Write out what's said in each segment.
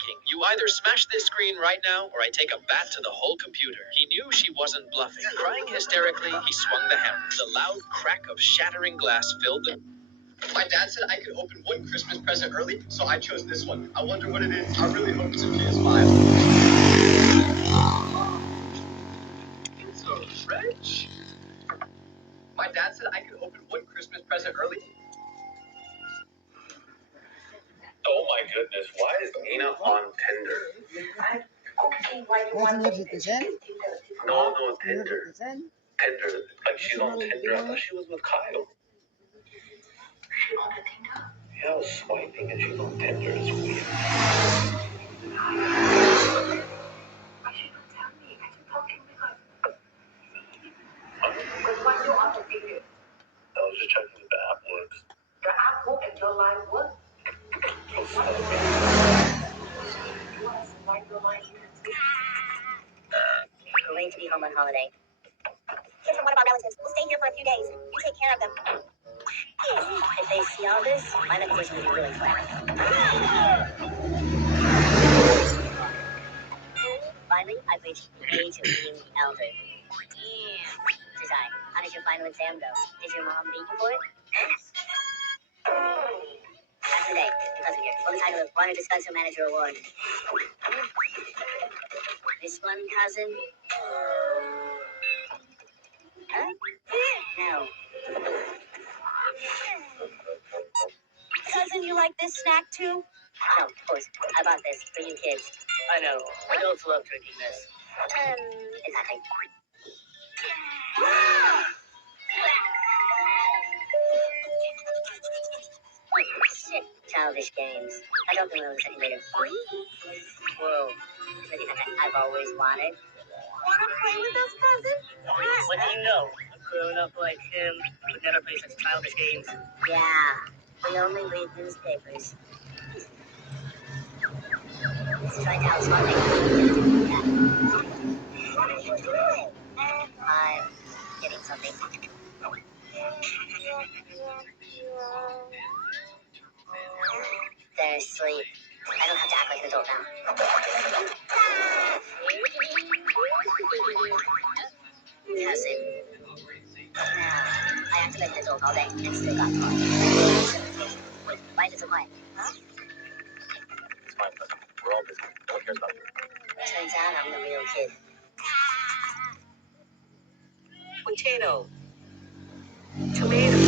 making. You either smash this screen right now, or I take a bat to the whole computer. He knew she wasn't bluffing. Crying hysterically, he swung the hammer. The loud crack of shattering glass filled the... My dad said I could open one Christmas present early, so I chose this one. I wonder what it is. I really hope it's a PS5. So French? My dad said I could open one Christmas present early. Oh my goodness, why is Nina on Tinder? No, Tinder. Tinder, like she's on Tinder. I thought she was with Kyle. Yeah, I was swiping and she's on Tinder. It's weird. I was just checking if the app works. The app works and your life works? Great to be home on holiday. Kids from one of our relatives will stay here for a few days. You take care of them. If they see all this, my medication will be really flat. Finally, I've reached the age of being elder. Design, how did your final exam go? Did your mom beat you for it? After today, your cousin here. What the title of Water Dispenser Manager Award? This one, cousin? Huh? No. Cousin, you like this snack too? No, of course. I bought this for you kids. I know. Adults love drinking this. Exactly. Shit. Childish games. I don't know the second later. Whoa. I've always wanted. Wanna play with us, cousin? What do you know? A grown up like him would never play such childish games. Yeah. We only read newspapers. He's trying to outsmart me. Yeah. What are you doing? I'm getting something. They're asleep. I don't have to act like an adult now. Cousin. I acted like an adult all day and still got caught. Wait, why is it so quiet? Huh? It's fine, cousin. We're all busy. No one cares about you. Turns out I'm the real kid. Potato. Tomato.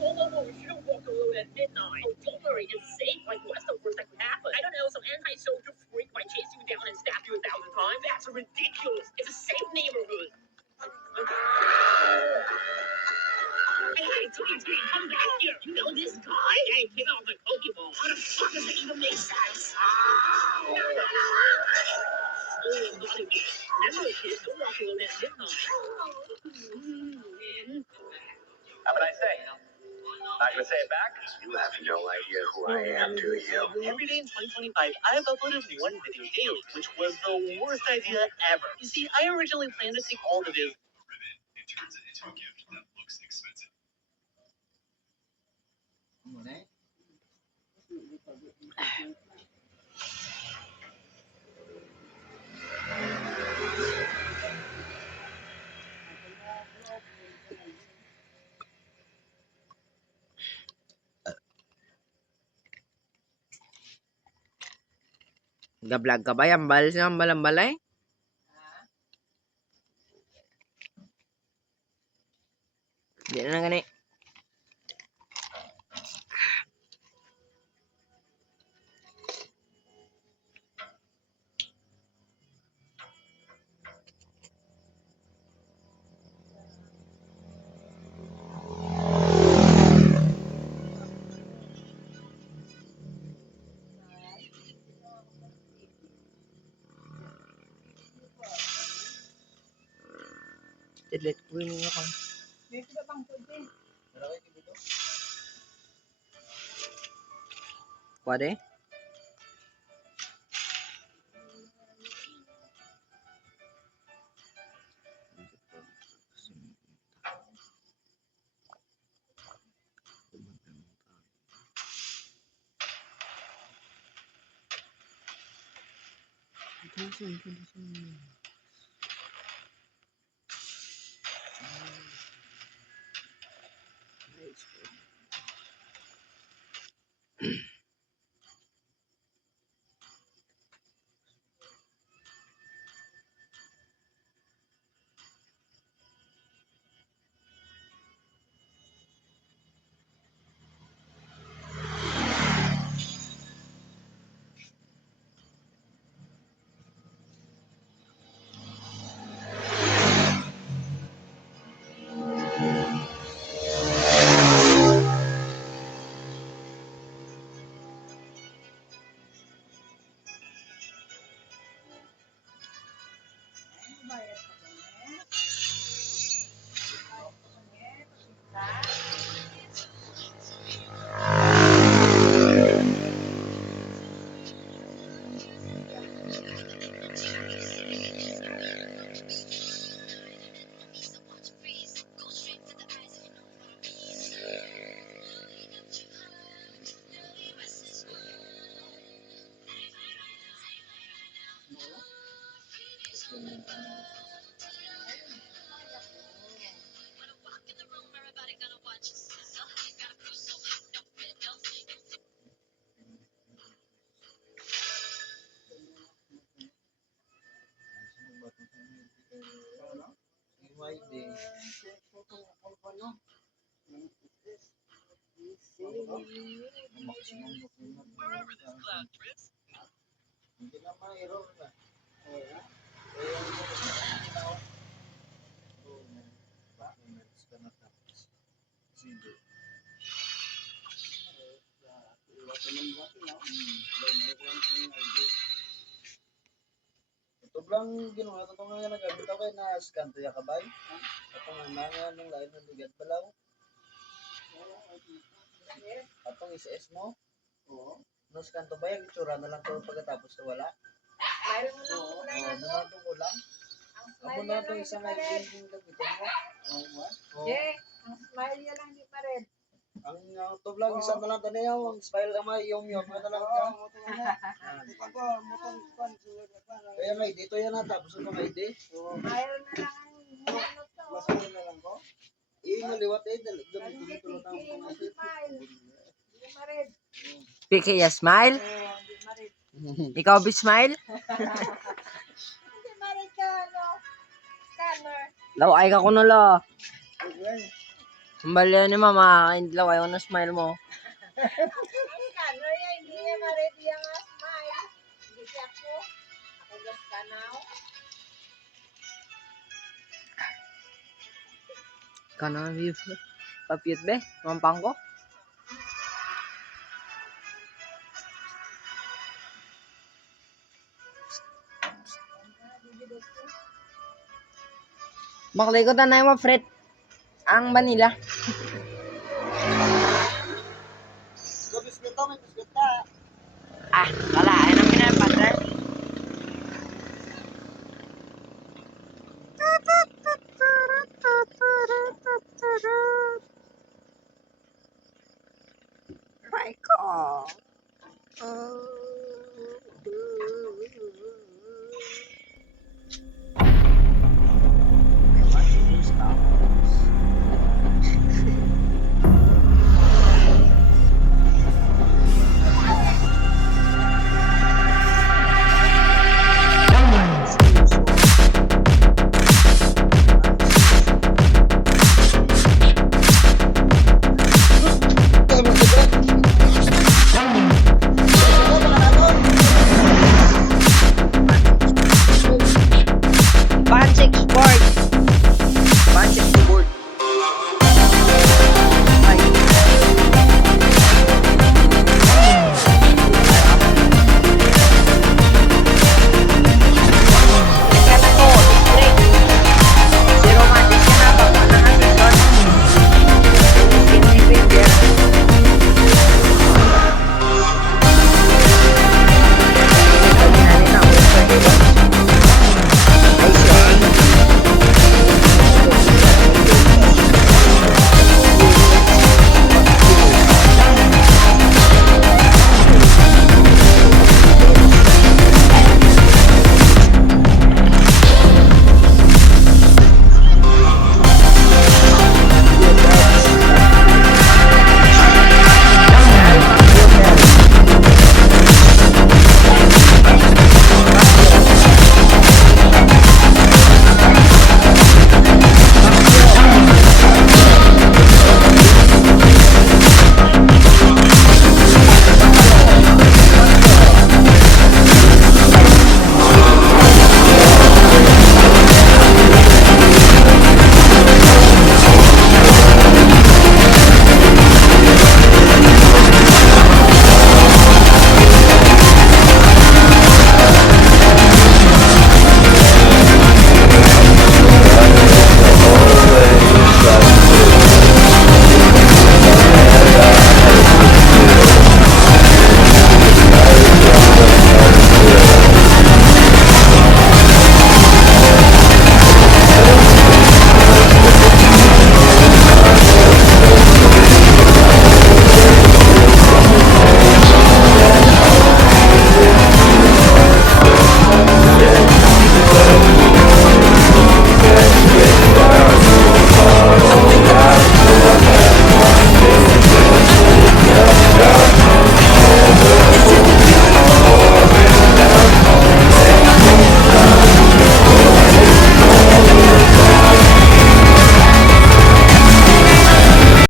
Oh, you don't walk alone at midnight. Oh, don't worry, it's safe. Like, what's the worst that could happen? I don't know, some anti-soldier freak might chase you down and stab you 1,000 times. That's ridiculous. It's a safe neighborhood. Hey, Tweety, come back here. You know this guy? Yeah, he came out with my Pokeball. How the fuck does that even make sense? Oh, buddy. Remember, kid, don't walk alone at midnight. How would I say? Not gonna say it back? You have no idea who I am, do you? Every day in 2025, I've uploaded one video daily, which was the worst idea ever. You see, I originally planned to take all the videos. It turns it into a gift that looks expensive. Ga-vlog ka ba? Yambal siya, balay? Hindi na gani. Delete ko yun ako. Kuwade? Ito lang ginawa ito nga nagamit ako na scan to yakabay. Atong mga nung lain ng bigad palaw. Atong SS mo? Oo. No scan to ba yung itsura na lang to pagkatapos na wala? Smile mo lang. Oo, bumato ko lang. Ako na itong isang item yung gamitin mo. Oo. Ang smile yan lang di pa rin. Ang to vlog isa na lang tanayaw ang smile ka may yung na lang ka. Kaya may dito yan na tapos ito may ID. Smile na lang ang ano to. Masaya na lang ko. Maliwat dito lang ang ID. Smile. Di pa rin. Piki ya smile. Di pa rin. Ikaw bi smile. Di pa rin ka ano. Scanner. Law ay ka kuno lo. Sambal ni mama, hindi law ay na smile mo. Ang scanner yan. Hindi niya pa rin yung smile. Hindi siya ako. Ako just kanaw. Kana view. Papit be, mampang ko. Maklay ko tanay mo, Fred. Ang vanilla.